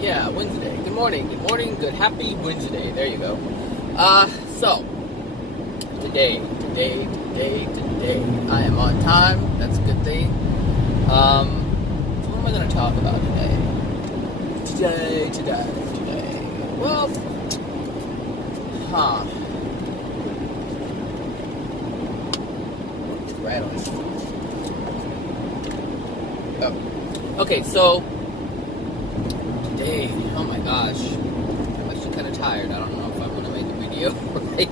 Yeah, Wednesday. Good morning, good happy Wednesday. There you go. So, today, I am on time. That's a good thing. So what am I going to talk about today? Today. Well, Just rattling. Oh. Okay, so today, oh my gosh, I'm actually kind of tired. I don't know if I'm going to make a video right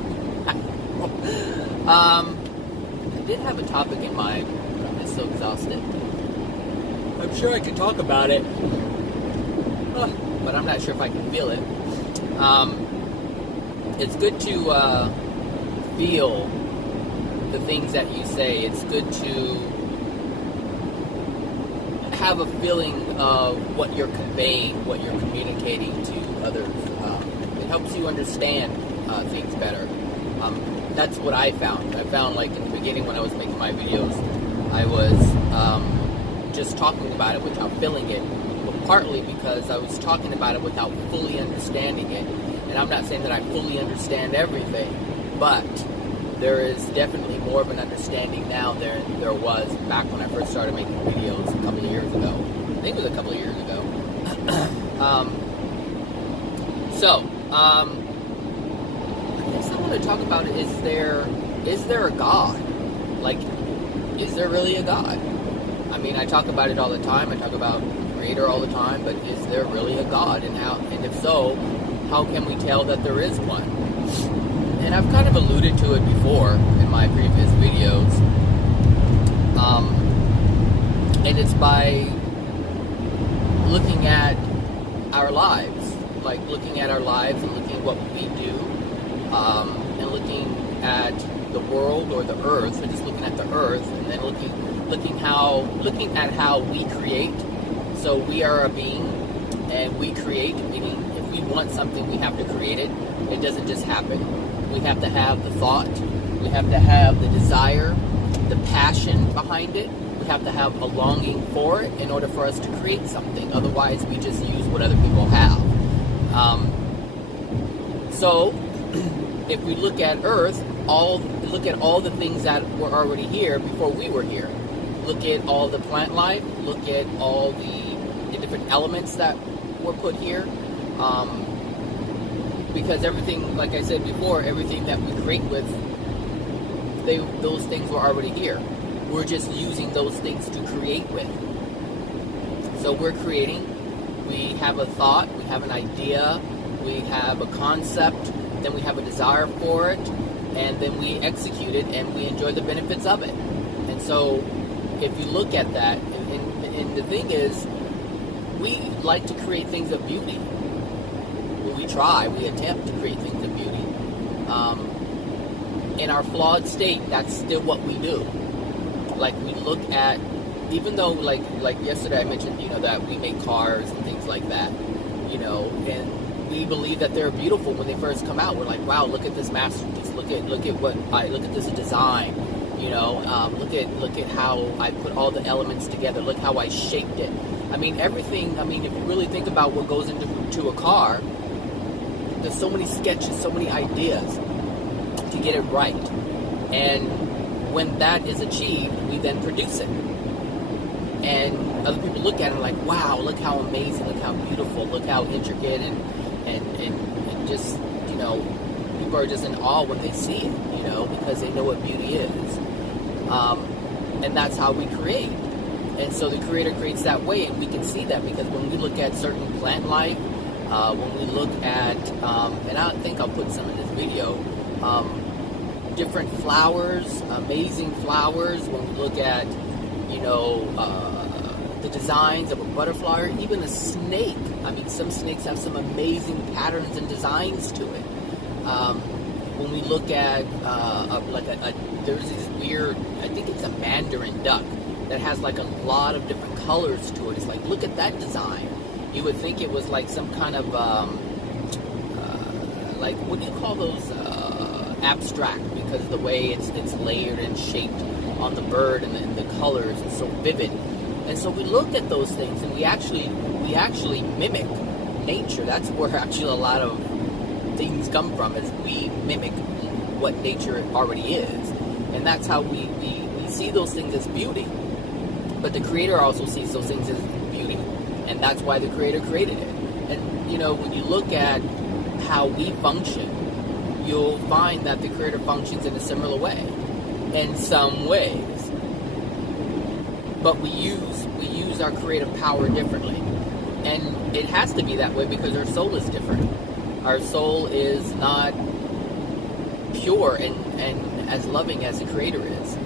now. I did have a topic in mind, but I'm just so exhausted. I'm sure I could talk about it, but I'm not sure if I can feel it. It's good to feel the things that you say. It's good to have a feeling of what you're conveying, what you're communicating to others. It helps you understand things better. That's what I found. I found, like, in the beginning when I was making my videos, I was just talking about it without feeling it, but partly because I was talking about it without fully understanding it. And I'm not saying that I fully understand everything, but there is definitely more of an understanding now than there was back when I first started making videos a couple of years ago. I think it was a couple of years ago. I guess I want to talk about it. Is there a God? Like, is there really a God? I mean, I talk about it all the time. I talk about Creator all the time, but is there really a God? And if so, how can we tell that there is one? And I've kind of alluded to it before in my previous videos. And it's by looking at our lives. Like looking at our lives and looking at what we do. And looking at the world or the earth. So just looking at the earth and then looking at how we create. So we are a being and we create, meaning if we want something, we have to create it. It doesn't just happen. We have to have the thought. We have to have the desire, the passion behind it. We have to have a longing for it in order for us to create something. Otherwise, we just use what other people have. So, if we look at Earth, look at all the things that were already here before we were here. Look at all the plant life. Look at all the different elements that were put here. Because everything, like I said before, everything that we create with, those things were already here. We're just using those things to create with. So we're creating. We have a thought. We have an idea. We have a concept. Then we have a desire for it. And then we execute it and we enjoy the benefits of it. And so if you look at that, and the thing is, we like to create things of beauty. We attempt to create things of beauty. In our flawed state, that's still what we do. Like, we look at, even though, like yesterday I mentioned, that we make cars and things like that, and we believe that they're beautiful when they first come out. We're like, wow, look at this masterpiece. Look at this design. Look at how I put all the elements together. Look how I shaped it. I mean, everything. I mean, if you really think about what goes into a car, there's so many sketches, so many ideas to get it right. And when that is achieved, we then produce it. And other people look at it and like, wow, look how amazing, look how beautiful, look how intricate, and just, people are just in awe when they see it, because they know what beauty is. And that's how we create. And so the Creator creates that way, and we can see that because when we look at certain plant life, when we look at, and I think I'll put some in this video, different flowers, amazing flowers. When we look at, the designs of a butterfly, or even a snake. I mean, some snakes have some amazing patterns and designs to it. When we look at, there's this weird, I think it's a mandarin duck that has like a lot of different colors to it. It's like, look at that design. You would think it was like some kind of, like, what do you call those, abstract, because of the way it's layered and shaped on the bird, and the colors are so vivid. And so we looked at those things, and we actually mimic nature. That's where actually a lot of things come from, is we mimic what nature already is. And that's how we see those things as beauty. But the Creator also sees those things as beauty. And that's why the Creator created it. And, when you look at how we function, you'll find that the Creator functions in a similar way, in some ways. But we use our creative power differently. And it has to be that way because our soul is different. Our soul is not pure and as loving as the Creator is.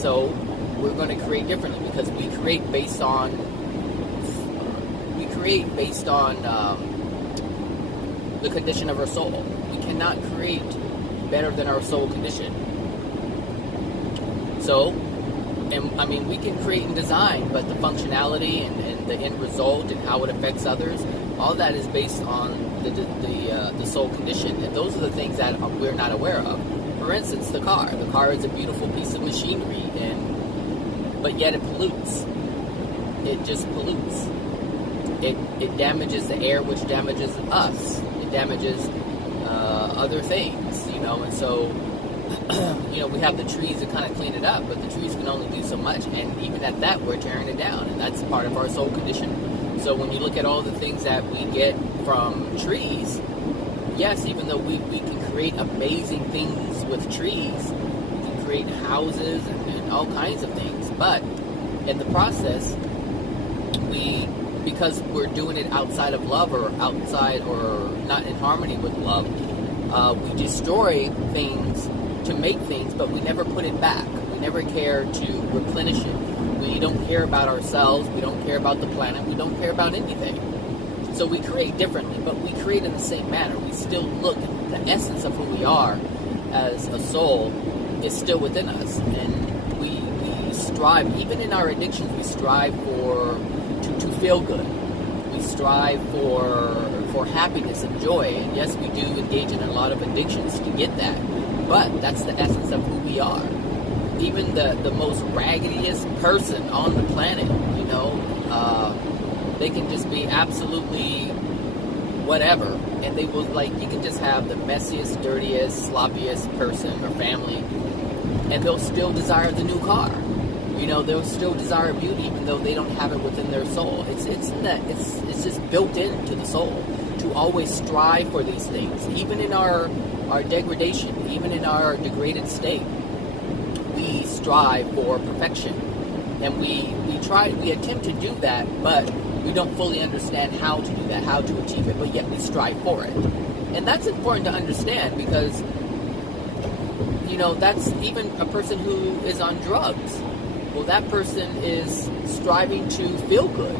So we're going to create differently because we create based on the condition of our soul. We cannot create better than our soul condition. So, we can create and design, but the functionality and the end result and how it affects others, all that is based on the soul condition. And those are the things that we're not aware of. For instance, the car. The car is a beautiful piece of machinery, but yet it pollutes. It just pollutes. It damages the air, which damages us. It damages other things, and so, we have the trees to kind of clean it up, but the trees can only do so much, and even at that, we're tearing it down, and that's part of our soul condition. So when you look at all the things that we get from trees, yes, even though we can create amazing things with trees, we can create houses and all kinds of things, but in the process, because we're doing it outside of love or not in harmony with love, we destroy things to make things, but we never put it back. We never care to replenish it. We don't care about ourselves. We don't care about the planet. We don't care about anything. So we create differently, but we create in the same manner. We still look at the essence of who we are as a soul is still within us, and we strive, even in our addictions, we strive to feel good. We strive for happiness and joy. And yes, we do engage in a lot of addictions to get that. But that's the essence of who we are. Even the most raggediest person on the planet, they can just be absolutely whatever. And they will, you can just have the messiest, dirtiest, sloppiest person or family, and they'll still desire the new car. They'll still desire beauty even though they don't have it within their soul. It's just built into the soul to always strive for these things. Even in our degradation, even in our degraded state, we strive for perfection. And we attempt to do that, but we don't fully understand how to do that, how to achieve it, but yet we strive for it. And that's important to understand because, that's even a person who is on drugs. Well, that person is striving to feel good,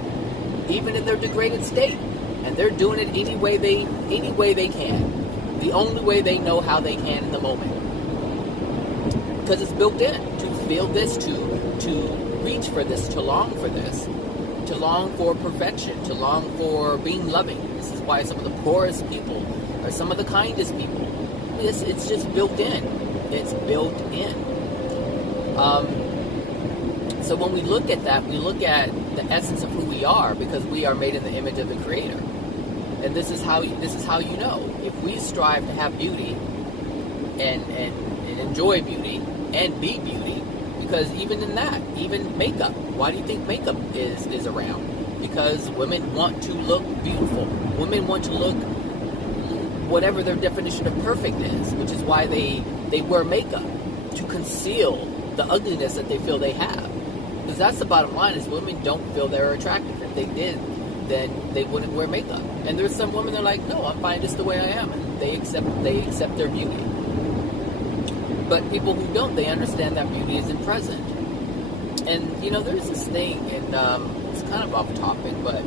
even in their degraded state, and they're doing it any way they can, the only way they know how they can in the moment, because it's built in to feel this, to reach for this, to long for this, to long for perfection, to long for being loving. This is why some of the poorest people are some of the kindest people. It's just built in. It's built in. So when we look at that, we look at the essence of who we are, because we are made in the image of the Creator. And this is how you know. If we strive to have beauty and enjoy beauty and be beauty, because even in that, even makeup, why do you think makeup is around? Because women want to look beautiful. Women want to look whatever their definition of perfect is, which is why they wear makeup, to conceal the ugliness that they feel they have. Because that's the bottom line, is women don't feel they're attractive. If they did, then they wouldn't wear makeup. And there's some women that are like, no, I'm fine just the way I am. And they accept their beauty. But people who don't, they understand that beauty isn't present. And, there's this thing, and it's kind of off topic, but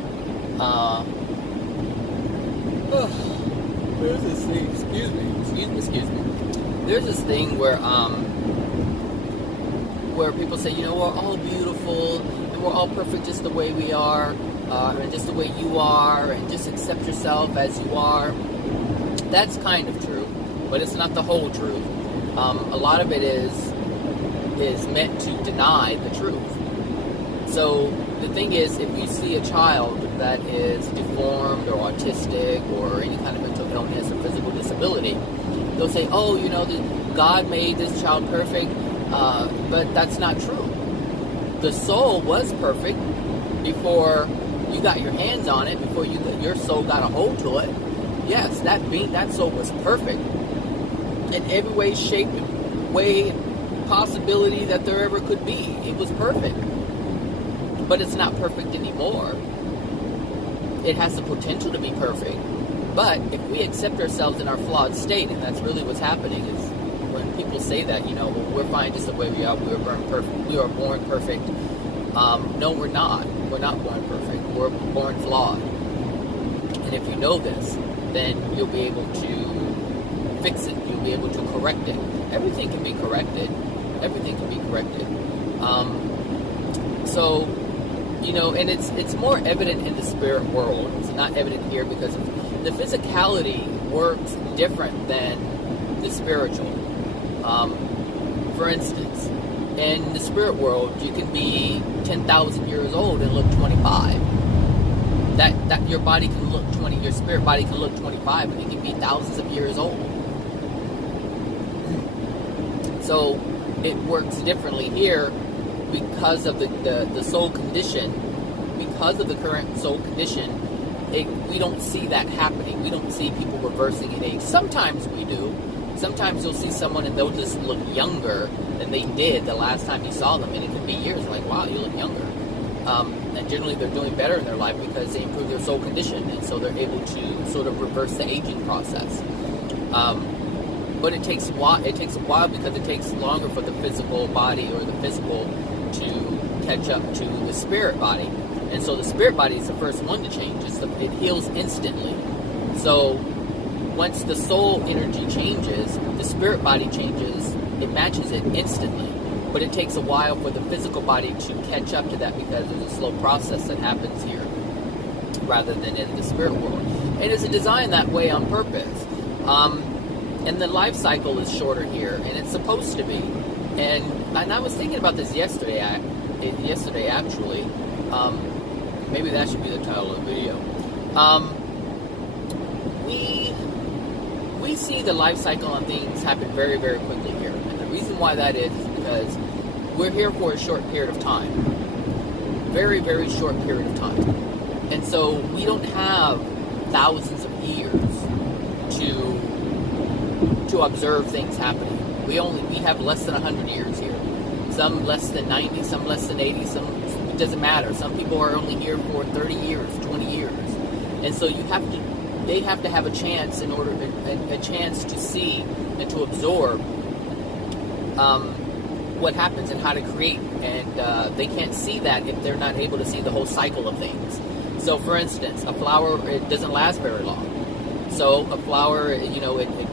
there's this thing, excuse me. There's this thing where people say, we're all beautiful, and we're all perfect just the way we are, and just the way you are, and just accept yourself as you are. That's kind of true, but it's not the whole truth. A lot of it is meant to deny the truth. So, the thing is, if you see a child that is deformed or autistic or any kind of mental illness or physical disability, they'll say, oh, God made this child perfect, but that's not true. The soul was perfect before you got your hands on it, before your soul got a hold to it. Yes, that soul was perfect in every way, shape, way, possibility that there ever could be. It was perfect. But it's not perfect anymore. It has the potential to be perfect. But if we accept ourselves in our flawed state, and that's really what's happening, is when people say that, well, we're fine just the way we are, we are born perfect. No, we're not. We're not born perfect. We're born flawed. And if you know this, then you'll be able to fix it. You'll be able to correct it. Everything can be corrected. Everything can be corrected. And it's more evident in the spirit world. It's not evident here because the physicality works different than the spiritual. For instance, in the spirit world, you can be 10,000 years old and look 25. That your body can look 20. Your spirit body can look 25, and you can be thousands of years old. So it works differently here because of the soul condition. Because of the current soul condition, we don't see that happening. We don't see people reversing in age. Sometimes we do. Sometimes you'll see someone and they'll just look younger than they did the last time you saw them, and it could be years. Like, wow, you look younger. And generally they're doing better in their life because they improve their soul condition, and so they're able to sort of reverse the aging process. But it takes a while because it takes longer for the physical body or the physical to catch up to the spirit body. And so the spirit body is the first one to change. It heals instantly. So once the soul energy changes, the spirit body changes, it matches it instantly. But it takes a while for the physical body to catch up to that because there's a slow process that happens here rather than in the spirit world. And it's designed that way on purpose. And the life cycle is shorter here, and it's supposed to be. And I was thinking about this yesterday actually. Maybe that should be the title of the video. We see the life cycle on things happen very, very quickly here. And the reason why that is because we're here for a short period of time. Very, very short period of time. And so we don't have thousands of years to observe things happening. We have less than 100 years here. Some less than 90, some less than 80, it doesn't matter. Some people are only here for 30 years, 20 years. And so they have to have a chance a chance to see and to absorb what happens and how to create. And they can't see that if they're not able to see the whole cycle of things. So for instance, a flower, it doesn't last very long. So a flower, it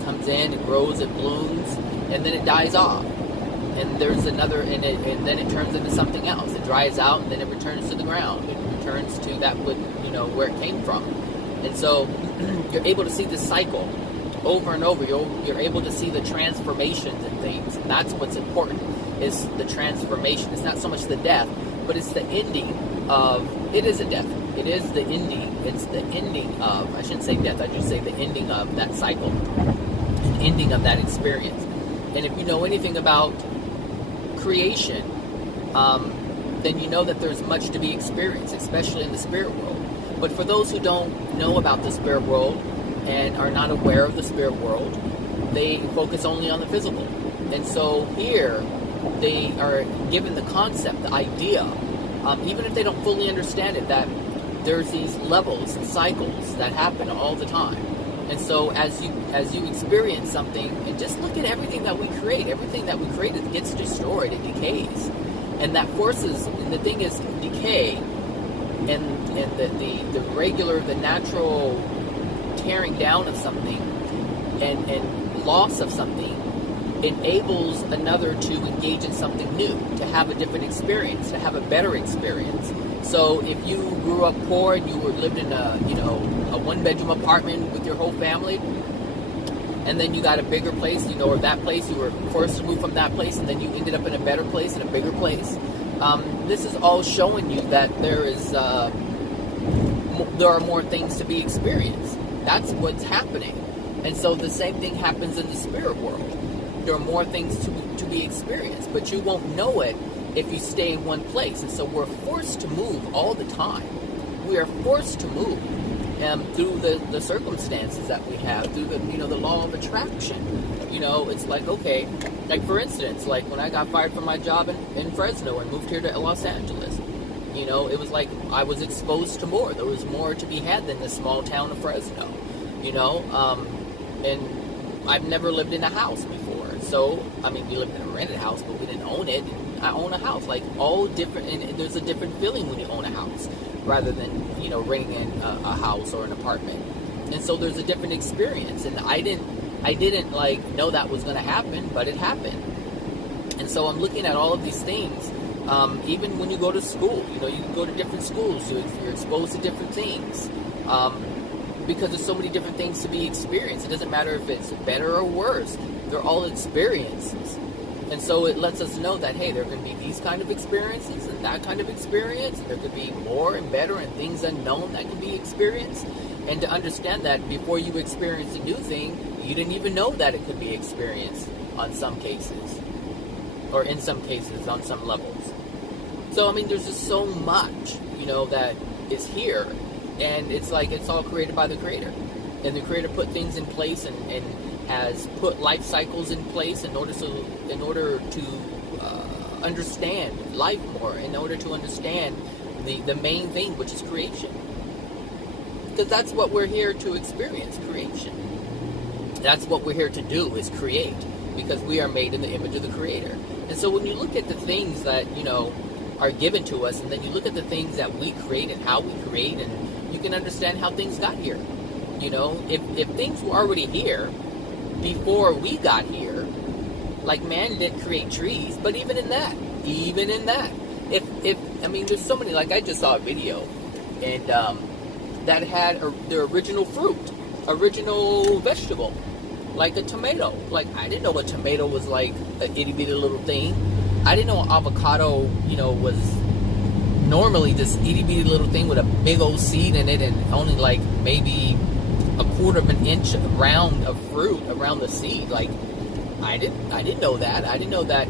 comes in, it grows, it blooms, and then it dies off. And there's another, and then it turns into something else. It dries out, and then it returns to the ground. It returns to that, where it came from. And so you're able to see this cycle over and over. You're able to see the transformations in things. And that's what's important, is the transformation. It's not so much the death, but it's the ending of, it is a death. It is the ending. It's the ending of, I shouldn't say death, I should say the ending of that cycle. An ending of that experience. And if you know anything about creation, then you know that there's much to be experienced, especially in the spirit world. But for those who don't know about the spirit world and are not aware of the spirit world, they focus only on the physical. And so here, they are given the concept, the idea, even if they don't fully understand it, that there's these levels and cycles that happen all the time. And so as you experience something, and just look at everything that we create it gets destroyed, it decays. And that forces, and the thing is, decay and the natural tearing down of something and loss of something enables another to engage in something new, to have a different experience, to have a better experience. So if you grew up poor and you lived in a one-bedroom apartment with your whole family, and then you got a bigger place, or that place, you were forced to move from that place, and then you ended up in a better place, in a bigger place, This is all showing you that there are more things to be experienced. That's what's happening. And so the same thing happens in the spirit world. There are more things to be experienced, but you won't know it if you stay in one place. And so we're forced to move all the time. We are forced to move through the circumstances that we have, through the law of attraction. It's like, okay, like for instance, like when I got fired from my job in Fresno and moved here to Los Angeles, it was like I was exposed to more. There was more to be had than the small town of Fresno, and I've never lived in a house before. So, I mean, we lived in a rented house, but we didn't own it. And I own a house, like all different, and there's a different feeling when you own a house rather than, renting in a house or an apartment. And so there's a different experience, and I didn't like know that was going to happen, but it happened. And so I'm looking at all of these things. Even when you go to school, you go to different schools, you're exposed to different things. Because there's so many different things to be experienced. It doesn't matter if it's better or worse. They're all experiences. And so it lets us know that, hey, there can be these kind of experiences and that kind of experience. There could be more and better and things unknown that can be experienced. And to understand that before you experience a new thing, you didn't even know that it could be experienced on some cases. Or in some cases, on some levels. So, I mean, there's just so much, that is here. And it's like it's all created by the Creator. And the Creator put things in place and has put life cycles in place in order to understand life more, in order to understand the main thing, which is creation. Because that's what we're here to experience, creation. That's what we're here to do, is create. Because we are made in the image of the Creator. And so when you look at the things that, are given to us, and then you look at the things that we create and how we create, and you can understand how things got here. If things were already here before we got here, like man did create trees, but even in that, there's so many, like I just saw a video, and that had the original fruit, original vegetable, like a tomato. Like, I didn't know a tomato was like an itty bitty little thing. I didn't know avocado, was normally this itty bitty little thing with a big old seed in it and only like maybe a quarter of an inch round of fruit around the seed. Like, I didn't know that. I didn't know that,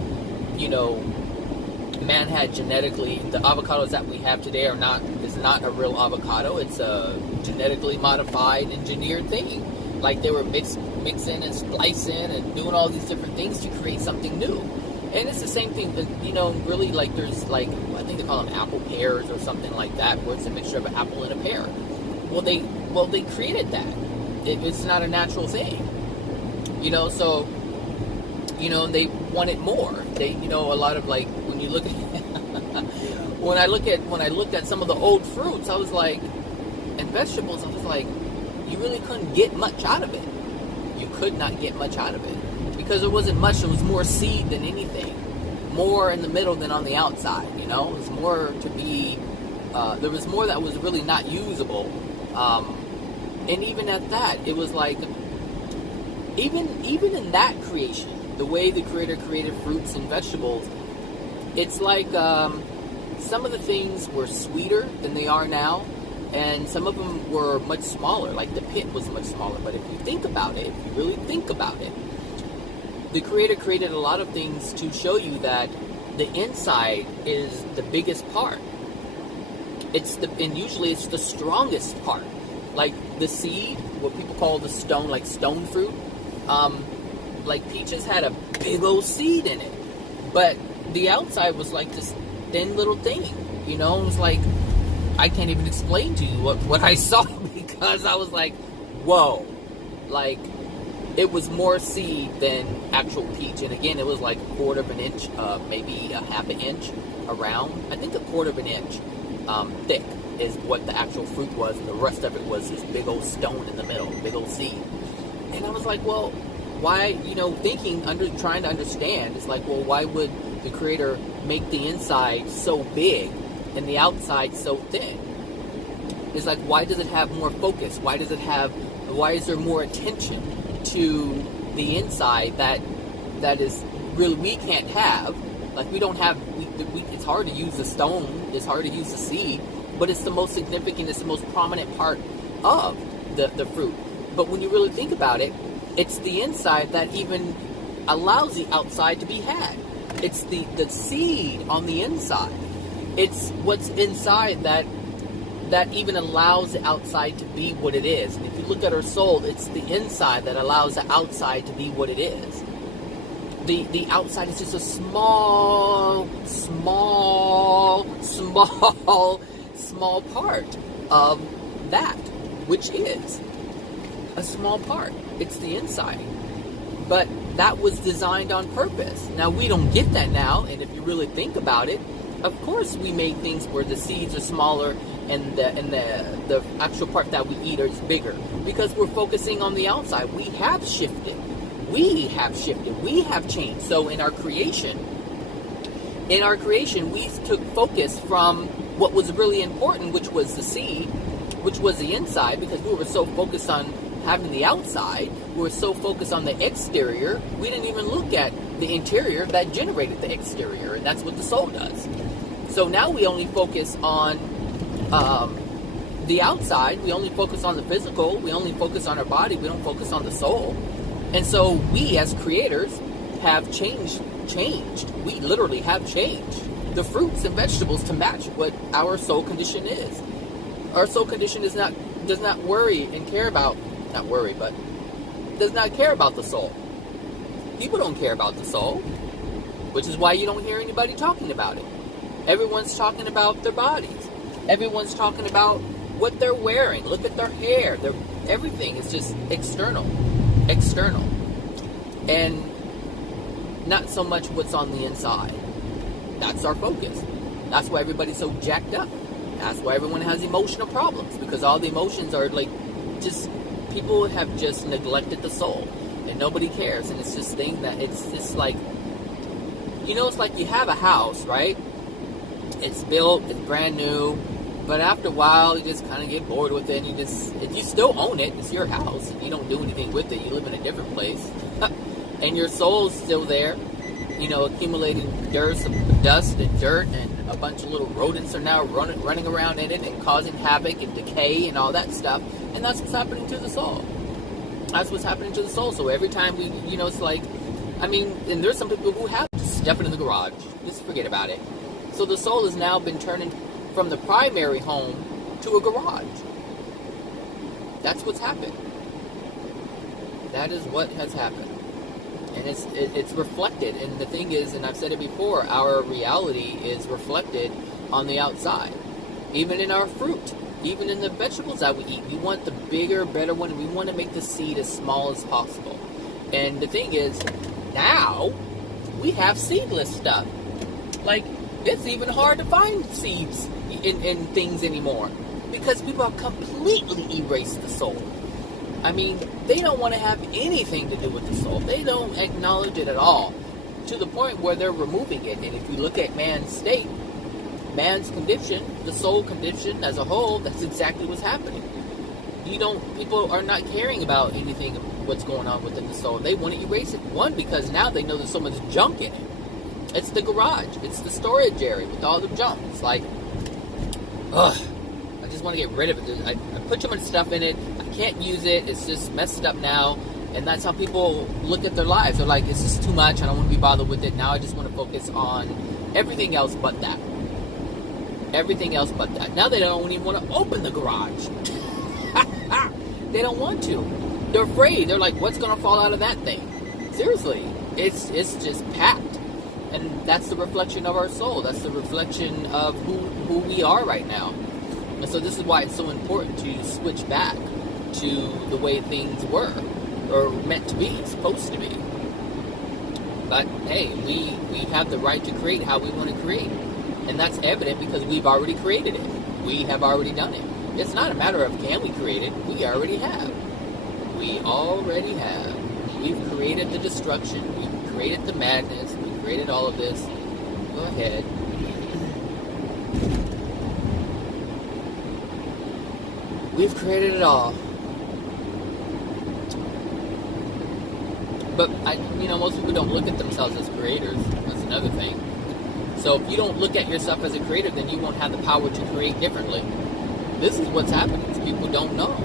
man had genetically, the avocados that we have today is not a real avocado. It's a genetically modified, engineered thing. Like, they were mixing and splicing and doing all these different things to create something new. And it's the same thing, but, really, like, there's, like, I think they call them apple pears or something like that, where it's a mixture of an apple and a pear. Well, they created that. It's not a natural thing. So, they wanted more. They, a lot of, like, when you look at, when I looked at some of the old fruits, I was like, and vegetables, I was like, you really couldn't get much out of it. You could not get much out of it. Because there wasn't much, there was more seed than anything. More in the middle than on the outside, It was more to be, there was more that was really not usable. And even at that, it was like, even in that creation, the way the Creator created fruits and vegetables, it's like some of the things were sweeter than they are now, and some of them were much smaller, like the pit was much smaller. But if you think about it, if you really think about it, the Creator created a lot of things to show you that the inside is the biggest part. And usually it's the strongest part. Like the seed, what people call the stone, like stone fruit. Like peaches had a big old seed in it, but the outside was like this thin little thing. It was like, I can't even explain to you what I saw, because I was like, whoa, like, it was more seed than actual peach. And again, it was like a quarter of an inch, maybe a half an inch around. I think a quarter of an inch thick is what the actual fruit was, and the rest of it was this big old stone in the middle, big old seed. And I was like, well, why, trying to understand, it's like, well, why would the Creator make the inside so big and the outside so thin? It's like, why does it have more focus? Why is there more attention to the inside that is really we can't have? Like, we it's hard to use the stone, it's hard to use the seed, but it's the most significant, it's the most prominent part of the fruit. But when you really think about it, it's the inside that even allows the outside to be had. It's the seed on the inside. It's what's inside that even allows the outside to be what it is. And if you look at our soul, it's the inside that allows the outside to be what it is. The outside is just a small part of that, which is a small part. It's the inside. But that was designed on purpose. Now, we don't get that now, and if you really think about it, of course we make things where the seeds are smaller and the actual part that we eat is bigger, because we're focusing on the outside. We have shifted. We have changed. So in our creation, we took focus from what was really important, which was the seed, which was the inside, because we were so focused on having the outside, we were so focused on the exterior, we didn't even look at the interior that generated the exterior, and that's what the soul does. So now we only focus on the outside, we only focus on the physical, we only focus on our body, we don't focus on the soul. And so we as creators have changed. We literally have changed the fruits and vegetables to match what our soul condition is. Our soul condition does not worry and care about, does not care about the soul. People don't care about the soul, which is why you don't hear anybody talking about it. Everyone's talking about their bodies. Everyone's talking about what they're wearing. Look at their hair. Everything is just external. And not so much what's on the inside. That's our focus. That's why everybody's so jacked up. That's why everyone has emotional problems, because all the emotions are just people have just neglected the soul, and nobody cares. And it's this thing that it's just like, it's like you have a house, right? It's built, it's brand new, but after a while you just kind of get bored with it, and if you still own it, it's your house, and you don't do anything with it, you live in a different place, and your soul's still there, accumulating dust and dirt, and a bunch of little rodents are now running around in it and causing havoc and decay and all that stuff, and that's what's happening to the soul. That's what's happening to the soul. So every time we, it's like, and there's some people who have stuff in the garage, just forget about it. So the soul has now been turned from the primary home to a garage. That's what's happened. That is what has happened. And it's reflected. And the thing is, and I've said it before, our reality is reflected on the outside. Even in our fruit, even in the vegetables that we eat, we want the bigger, better one. We want to make the seed as small as possible. And the thing is, now we have seedless stuff. Like, it's even hard to find seeds in things anymore, because people have completely erased the soul. They don't want to have anything to do with the soul. They don't acknowledge it at all, to the point where they're removing it. And if you look at man's state, man's condition, the soul condition as a whole, that's exactly what's happening. People are not caring about anything, what's going on within the soul. They want to erase it. One, because now they know there's so much junk in it. It's the garage. It's the storage area with all the junk. It's like, I just want to get rid of it. I put too much stuff in it. I can't use it. It's just messed up now. And that's how people look at their lives. They're like, it's just too much. I don't want to be bothered with it. Now I just want to focus on everything else but that. Everything else but that. Now they don't even want to open the garage. They don't want to. They're afraid. They're like, what's going to fall out of that thing? Seriously. It's just packed. And that's the reflection of our soul. That's the reflection of who we are right now. And so this is why it's so important to switch back to the way things were, or meant to be, supposed to be. But hey, we have the right to create how we want to create. And that's evident because we've already created it. We have already done it. It's not a matter of can we create it. We already have. We already have. We've created the destruction. We've created the madness. We've created all of this. Go ahead. We've created it all. But most people don't look at themselves as creators. That's another thing. So if you don't look at yourself as a creator, then you won't have the power to create differently. This is what's happening. People don't know.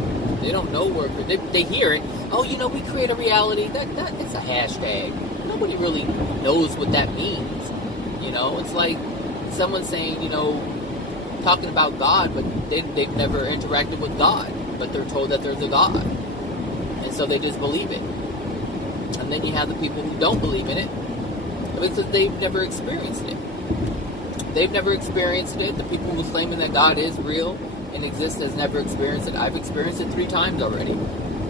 They don't know where they hear it. Oh, we create a reality. That it's a hashtag. Nobody really knows what that means. It's like someone saying, talking about God, but they've never interacted with God, but they're told that there's a God, and so they just believe it. And then you have the people who don't believe in it because they've never experienced it. They've never experienced it. The people who claiming that God is real and exists has never experienced it. I've experienced it 3 times already.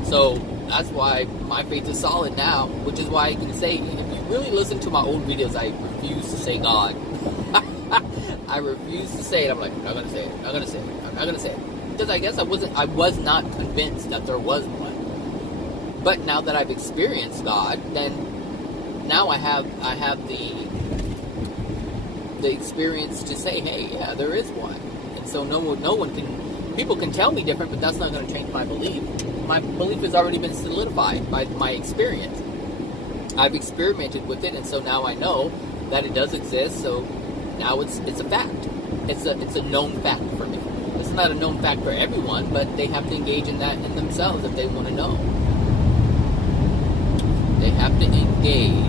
So that's why my faith is solid now, which is why I can say, if you really listen to my old videos, I refuse to say God. I refuse to say it. I'm like, I'm not going to say it. I'm not going to say it. I'm not going to say it. Because I guess I was not convinced that there was one. But now that I've experienced God, then now I have the experience to say, hey, yeah, there is one. And so no one can, people can tell me different, but that's not going to change my belief. My belief has already been solidified by my experience. I've experimented with it, and so now I know that it does exist. So now it's a fact. It's a known fact for me. It's not a known fact for everyone, but they have to engage in that in themselves if they want to know. They have to engage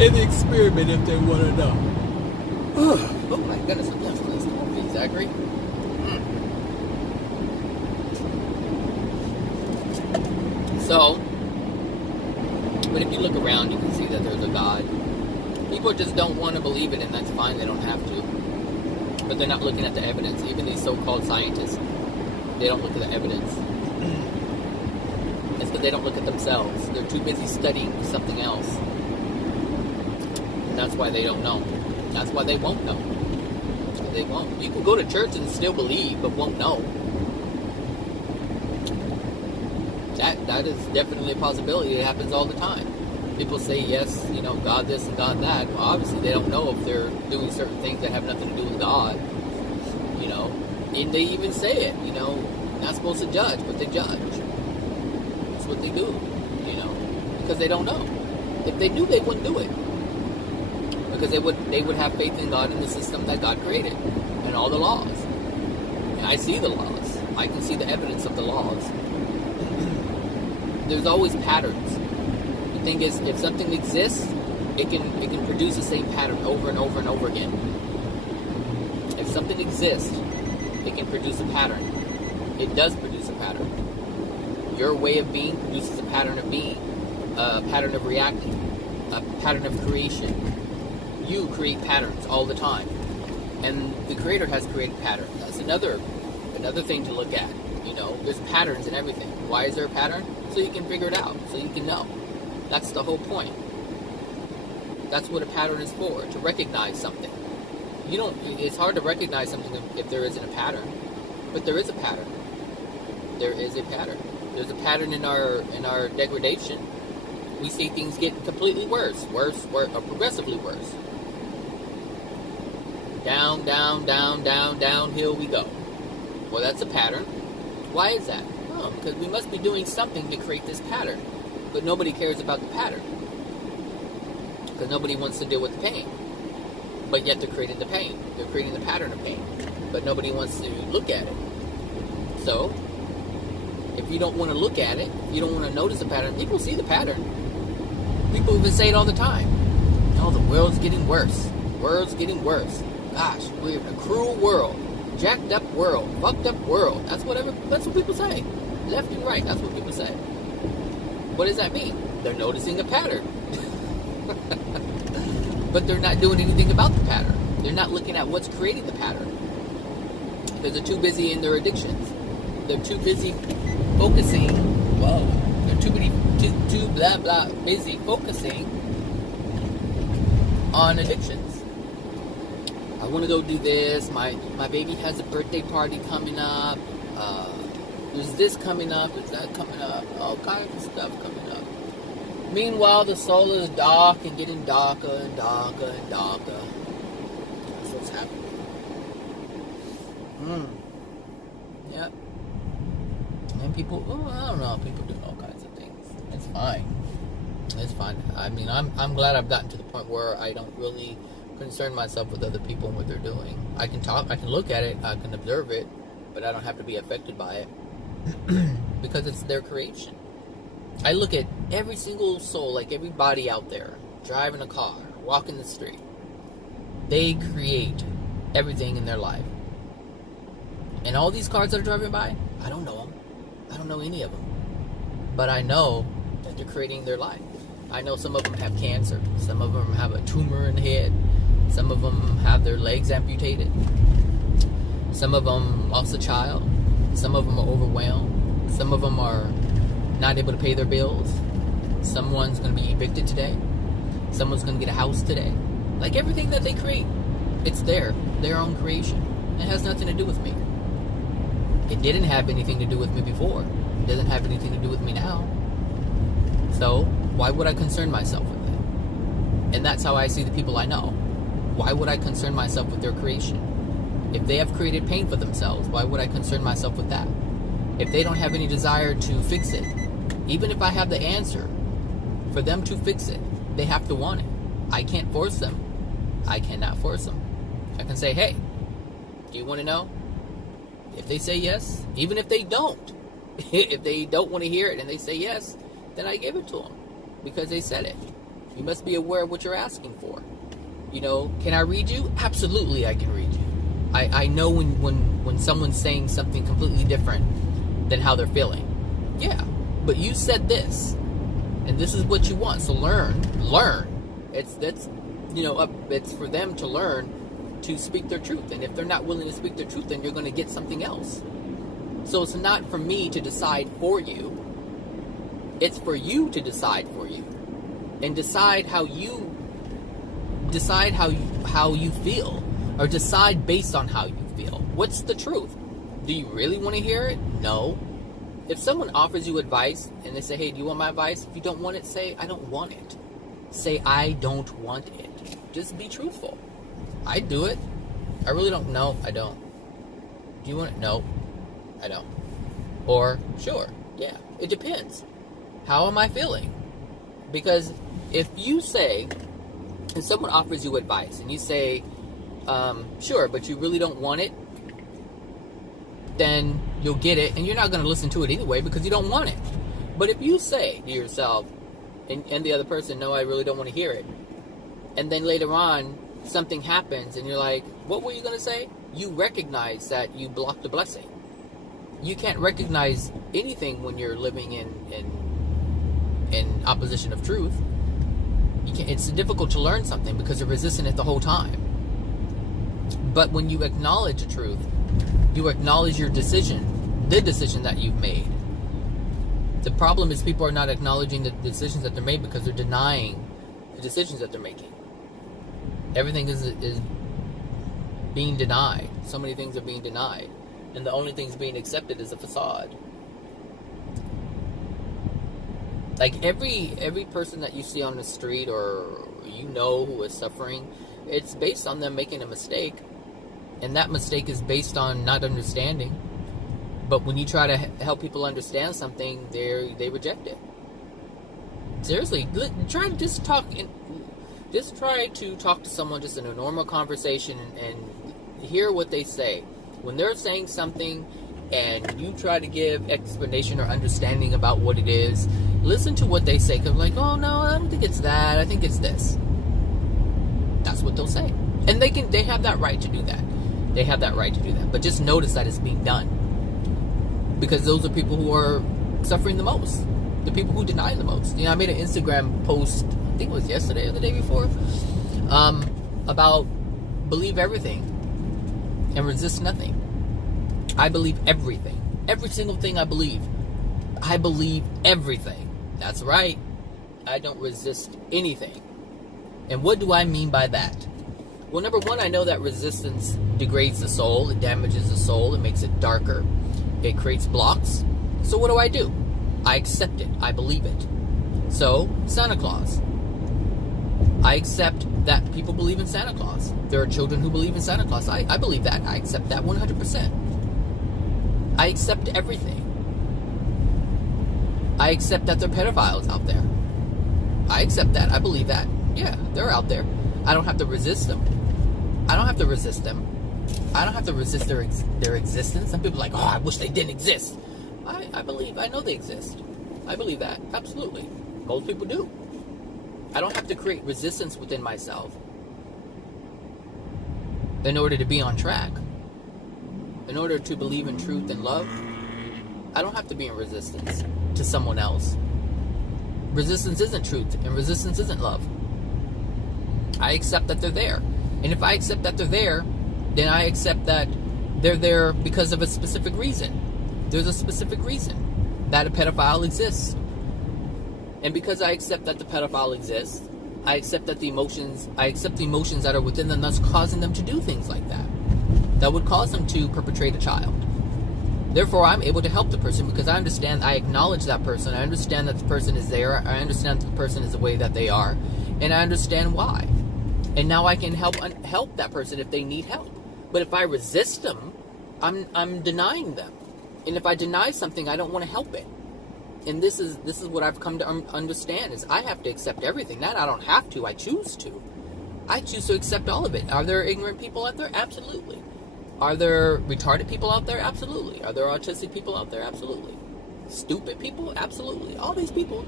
in the experiment if they want to know. Oh my goodness, I'm done with this coffee, Zachary. So, but if you look around, you can see that there's a God. People just don't want to believe it, and that's fine, they don't have to. But they're not looking at the evidence. Even these so-called scientists, they don't look at the evidence. It's because they don't look at themselves. They're too busy studying something else. And that's why they don't know. That's why they won't know. They won't. You can go to church and still believe, but won't know. That is definitely a possibility. It happens all the time. People say, yes, God this and God that. Well, obviously, they don't know if they're doing certain things that have nothing to do with God. And they even say it, not supposed to judge, but they judge. That's what they do, because they don't know. If they knew, they wouldn't do it. Because they would have faith in God and the system that God created and all the laws. And I see the laws. I can see the evidence of the laws. There's always patterns. The thing is, if something exists, it can produce the same pattern over and over and over again. If something exists, it can produce a pattern. It does produce a pattern. Your way of being produces a pattern of being, a pattern of reacting, a pattern of creation. You create patterns all the time, and the Creator has created patterns. That's another thing to look at. There's patterns in everything. Why is there a pattern? So you can figure it out, so you can know. That's the whole point. That's what a pattern is for, to recognize something. It's hard to recognize something if there isn't a pattern, but there is a pattern. There is a pattern. There's a pattern in our degradation. We see things get completely worse, or progressively worse. Down, downhill we go. Well, that's a pattern. Why is that? Oh, because we must be doing something to create this pattern. But nobody cares about the pattern. Because nobody wants to deal with the pain. But yet they're creating the pain. They're creating the pattern of pain. But nobody wants to look at it. So, if you don't want to look at it, if you don't want to notice the pattern, people see the pattern. People even say it all the time. Oh, the world's getting worse. World's getting worse. Gosh, we're in a cruel world. Jacked up world. Fucked up world. That's what people say. Left and right, that's what people say. What does that mean? They're noticing a pattern. But they're not doing anything about the pattern. They're not looking at what's creating the pattern. Because they're too busy in their addictions. They're too busy focusing. Whoa. They're too busy focusing on addictions. I want to go do this. My baby has a birthday party coming up. There's this coming up. There's that coming up. All kinds of stuff coming up. Meanwhile, the soul is dark and getting darker and darker and darker. That's what's happening. Yep. And people, I don't know, people doing all kinds of things. It's fine. It's fine. I mean, I'm glad I've gotten to the point where I don't really concern myself with other people and what they're doing. I can talk, I can look at it, I can observe it, but I don't have to be affected by it because it's their creation. I look at every single soul, like every body out there, driving a car, walking the street. They create everything in their life. And all these cars that are driving by, I don't know them. I don't know any of them. But I know that they're creating their life. I know some of them have cancer. Some of them have a tumor in the head. Some of them have their legs amputated. Some of them lost a child. Some of them are overwhelmed. Some of them are not able to pay their bills. Someone's going to be evicted today. Someone's going to get a house today. Like everything that they create, it's their own creation. It has nothing to do with me. It didn't have anything to do with me before. It doesn't have anything to do with me now. So, why would I concern myself with it? And that's how I see the people I know. Why would I concern myself with their creation? If they have created pain for themselves, why would I concern myself with that? If they don't have any desire to fix it, even if I have the answer for them to fix it, they have to want it. I can't force them. I cannot force them. I can say, hey, do you want to know? If they say yes, even if they don't, if they don't want to hear it and they say yes, then I give it to them because they said it. You must be aware of what you're asking for. You know, can I read you? Absolutely, I can read you. I know when someone's saying something completely different than how they're feeling. Yeah, but you said this, and this is what you want. So learn. It's for them to learn to speak their truth. And if they're not willing to speak their truth, then you're going to get something else. So it's not for me to decide for you. It's for you to decide for you, and decide how you feel, or decide based on how you feel. What's the truth? Do you really want to hear it? No. If someone offers you advice and they say, hey, do you want my advice? If you don't want it, say, I don't want it. Say, I don't want it. Just be truthful. I do it. I really don't. No, I don't. Do you want it? No, I don't. Or, sure, yeah, it depends. How am I feeling? Because if you say, if someone offers you advice and you say, sure, but you really don't want it, then you'll get it, and you're not going to listen to it anyway because you don't want it. But if you say to yourself and the other person, no, I really don't want to hear it, and then later on something happens and you're like, what were you going to say? You recognize that you blocked the blessing. You can't recognize anything when you're living in opposition of truth. It's difficult to learn something because you're resisting it the whole time. But when you acknowledge the truth, you acknowledge your decision, the decision that you've made. The problem is people are not acknowledging the decisions that they're made because they're denying the decisions that they're making. Everything is being denied. So many things are being denied. And the only things being accepted is a facade. Like every person that you see on the street or you know who is suffering, it's based on them making a mistake. And that mistake is based on not understanding. But when you try to help people understand something, they reject it. Seriously, try to just try to talk to someone just in a normal conversation and hear what they say. When they're saying something and you try to give explanation or understanding about what it is, listen to what they say. Because like, oh no, I don't think it's that. I think it's this. That's what they'll say. And they have that right to do that. They have that right to do that. But just notice that it's being done. Because those are people who are suffering the most. The people who deny the most. You know, I made an Instagram post, I think it was yesterday or the day before, about believe everything and resist nothing. I believe everything. Every single thing I believe. I believe everything. That's right. I don't resist anything. And what do I mean by that? Well, number one, I know that resistance degrades the soul. It damages the soul. It makes it darker. It creates blocks. So what do? I accept it. I believe it. So, Santa Claus. I accept that people believe in Santa Claus. There are children who believe in Santa Claus. I believe that. I accept that 100%. I accept everything. I accept that there are pedophiles out there. I accept that. I believe that. Yeah, they're out there. I don't have to resist them. I don't have to resist them. I don't have to resist their existence. Some people are like, oh, I wish they didn't exist. I believe, I know they exist. I believe that. Absolutely. Most people do. I don't have to create resistance within myself in order to be on track. In order to believe in truth and love, I don't have to be in resistance to someone else. Resistance isn't truth, and resistance isn't love. I accept that they're there. And if I accept that they're there, then I accept that they're there because of a specific reason. There's a specific reason that a pedophile exists. And because I accept that the pedophile exists, I accept the emotions that are within them that's causing them to do things like that. That would cause them to perpetrate a child. Therefore, I'm able to help the person because I understand, I acknowledge that person. I understand that the person is there. I understand that the person is the way that they are. And I understand why. And now I can help that person if they need help. But if I resist them, I'm denying them. And if I deny something, I don't want to help it. And this is what I've come to understand is I have to accept everything. Not I don't have to, I choose to. I choose to accept all of it. Are there ignorant people out there? Absolutely. Are there retarded people out there? Absolutely. Are there autistic people out there? Absolutely. Stupid people? Absolutely. All these people,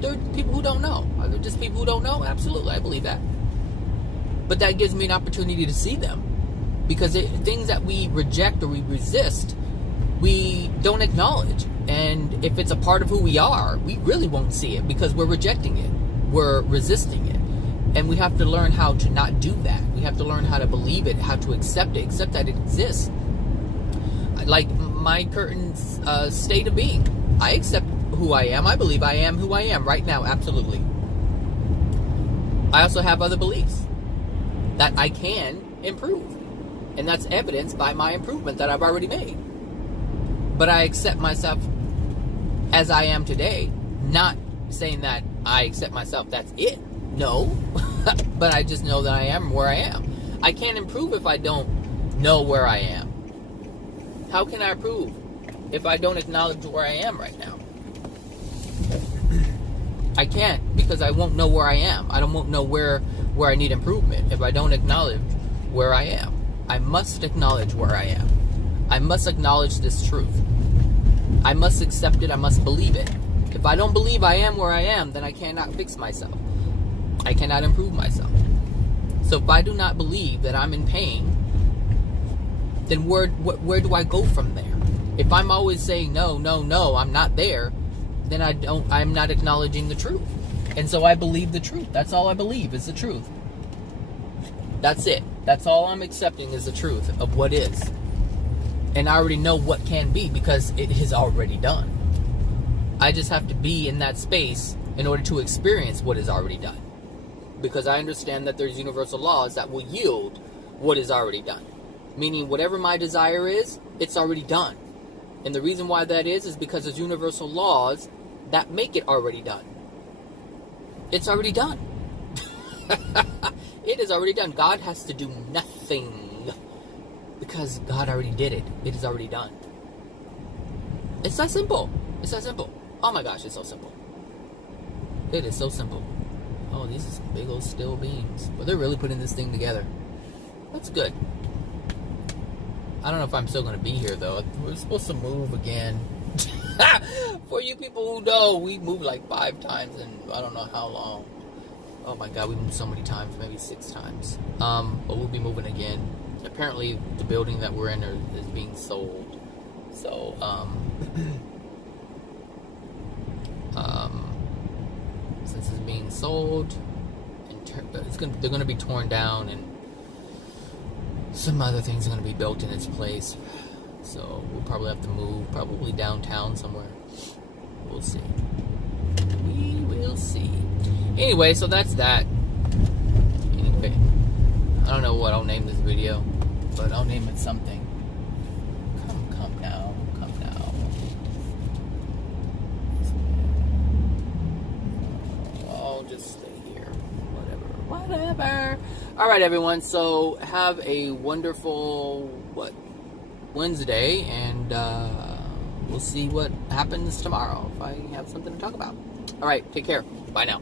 they're people who don't know. Are there just people who don't know? Absolutely. I believe that. But that gives me an opportunity to see them. Because things that we reject or we resist, we don't acknowledge. And if it's a part of who we are, we really won't see it because we're rejecting it. We're resisting it. And we have to learn how to not do that. We have to learn how to believe it, how to accept that it exists. Like my current state of being. I accept who I am. I believe I am who I am right now, absolutely. I also have other beliefs that I can improve. And that's evidenced by my improvement that I've already made. But I accept myself as I am today, not saying that I accept myself, that's it. No, but I just know that I am where I am. I can't improve if I don't know where I am. How can I improve if I don't acknowledge where I am right now? I can't because I won't know where I am. I won't know where I need improvement if I don't acknowledge where I am. I must acknowledge where I am. I must acknowledge this truth. I must accept it. I must believe it. If I don't believe I am where I am, then I cannot fix myself. I cannot improve myself. So if I do not believe that I'm in pain, then where do I go from there? If I'm always saying no, I'm not there, then I'm not acknowledging the truth. And so I believe the truth. That's all I believe is the truth. That's it. That's all I'm accepting is the truth of what is. And I already know what can be because it is already done. I just have to be in that space in order to experience what is already done. Because I understand that there's universal laws that will yield what is already done. Meaning whatever my desire is, it's already done. And the reason why that is because there's universal laws that make it already done. It's already done. It is already done. God has to do nothing because God already did it. It is already done. It's that simple. It's that simple. Oh my gosh, it's so simple. It is so simple. Oh, these are some big old steel beams. But they're really putting this thing together. That's good. I don't know if I'm still going to be here, though. We're supposed to move again. For you people who know, we moved like 5 times in I don't know how long. Oh my god, we moved so many times, maybe 6 times. But we'll be moving again. Apparently, the building that we're in is being sold. So, since it's being sold, and they're going to be torn down, and some other things are going to be built in its place. So we'll probably have to move, probably downtown somewhere. We'll see. We will see. Anyway, so that's that. Anyway, I don't know what I'll name this video, but I'll name it something. Come now. I'll just stay here. Whatever. Alright, everyone, so have a wonderful, Wednesday, and we'll see what happens tomorrow if I have something to talk about. Alright, take care. Bye now.